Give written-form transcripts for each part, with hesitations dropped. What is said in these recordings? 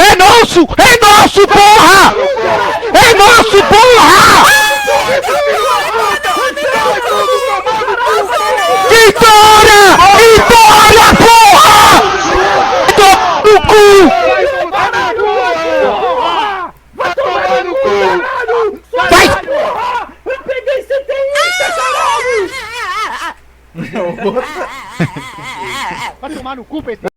É nosso! É nosso, porra! É nosso, porra! Vitória! Vitória, porra! Toma no cu! Vai tomar no cu! Vai! Eu peguei sentença, caralho! Vai tomar no cu, PT.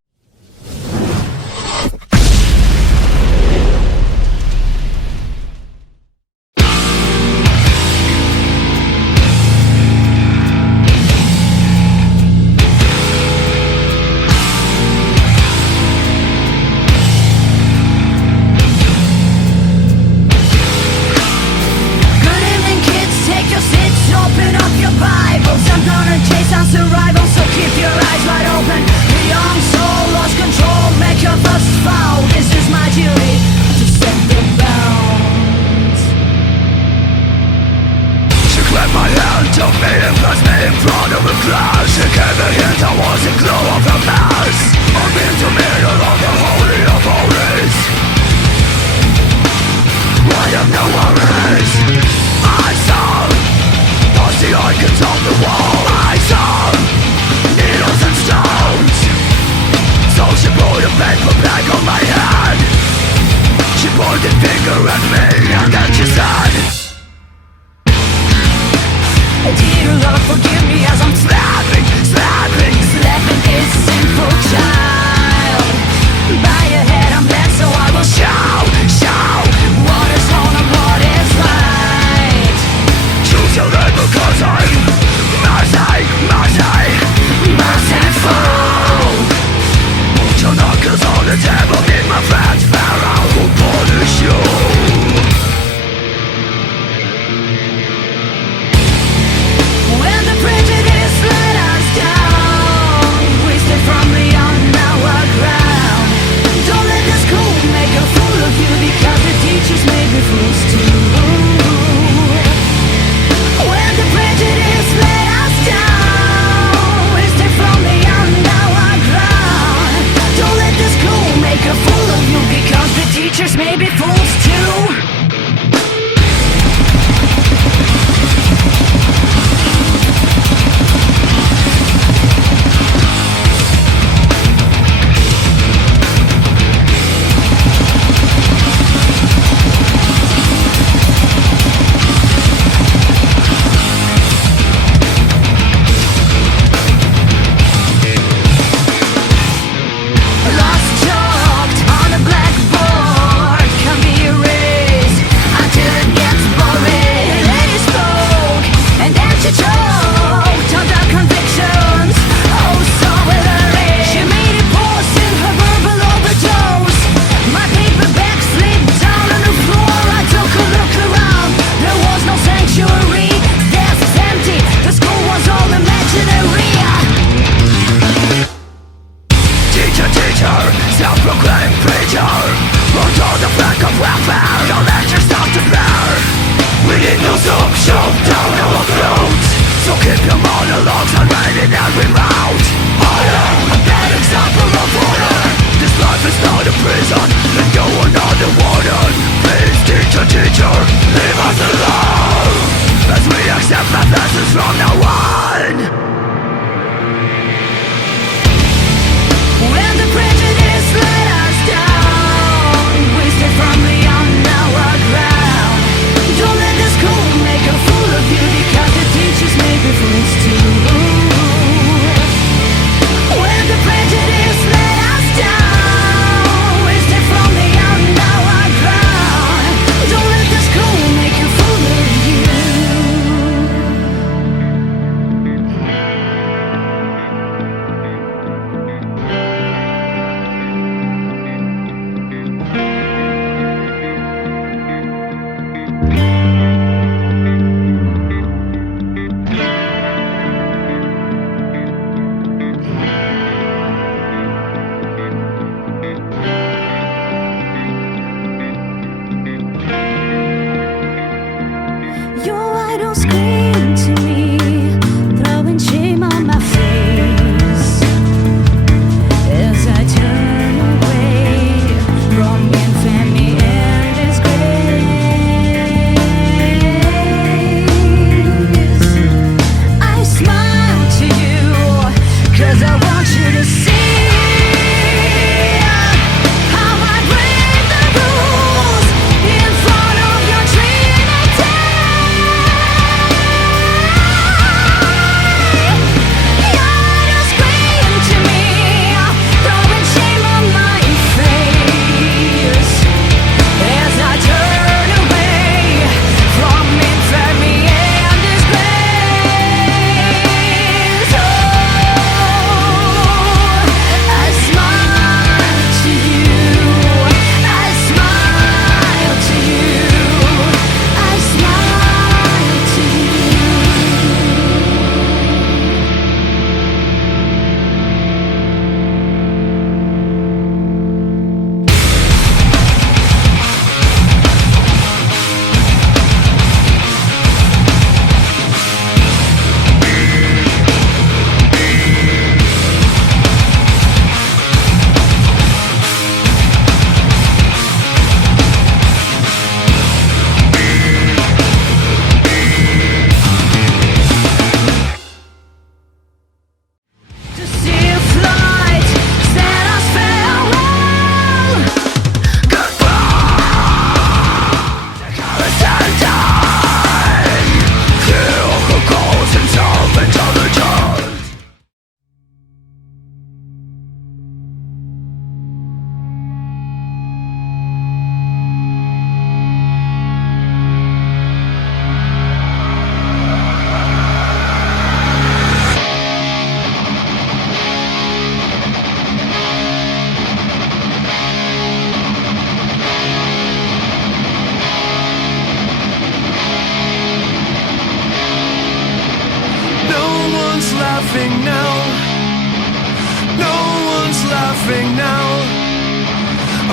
Lost chalked on a blackboard can be erased.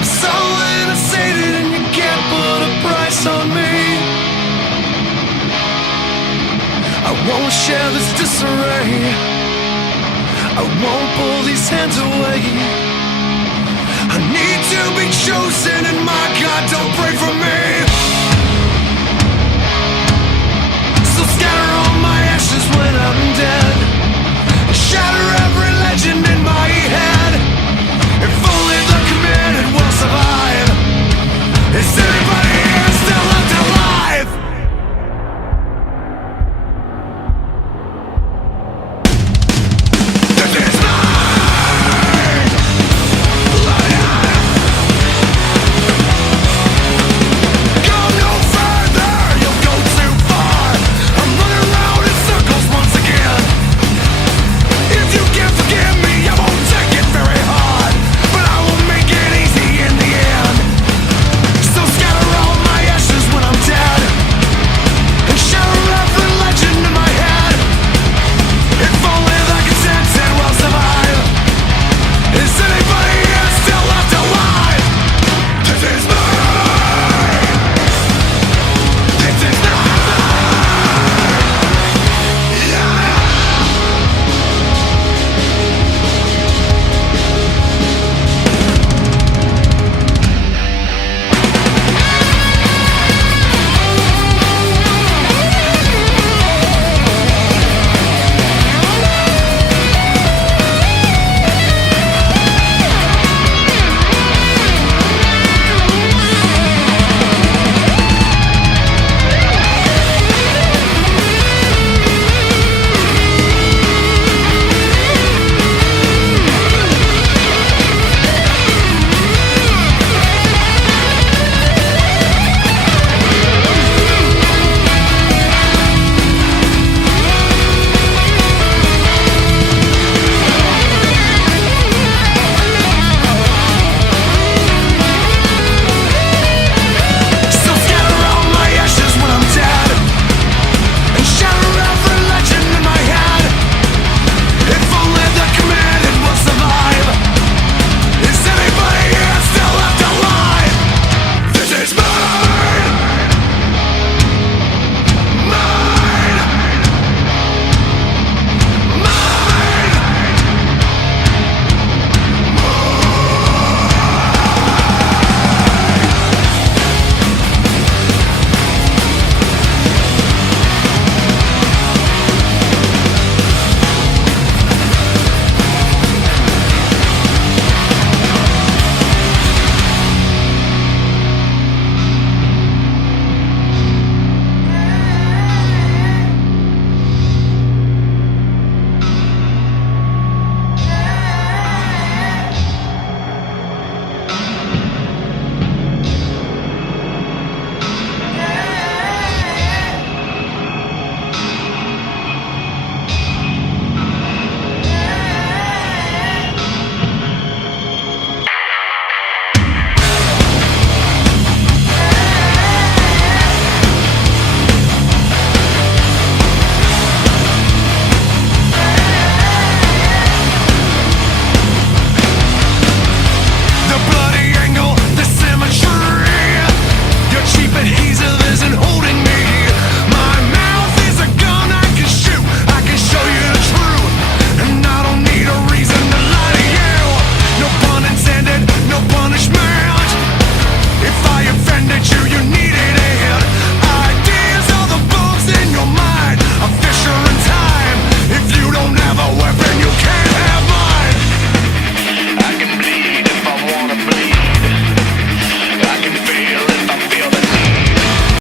I'm so innocent and you can't put a price on me. I won't share this disarray. I won't pull these hands away. I need to be chosen and my God, don't pray for me. So scatter all my ashes when I'm dead. Shatter every legend in my head. If only the committed will survive. Is anybody here still left alive? This is mine. Go no further, you'll go too far. I'm running around in circles once again. If you can't forgive me, I won't take it very hard, but I will make it easy in the end. So scatter all my ashes when I'm dead, and shatter every legend in my head. If only the consented will survive. Is anybody here still left alive? This is mine. This is mine. Yeah. So scatter all my ashes when I'm dead, and shatter every legend in my head. If only the committed will survive. Is anybody here still left alive? This is mine. Mine. Mine. The bloody angle, the symmetry. Your cheap adhesive isn't holding me. My mouth is a gun I can shoot. I can show you the truth, and I don't need a reason to lie to you. No pun intended, no punishment. If I offended you,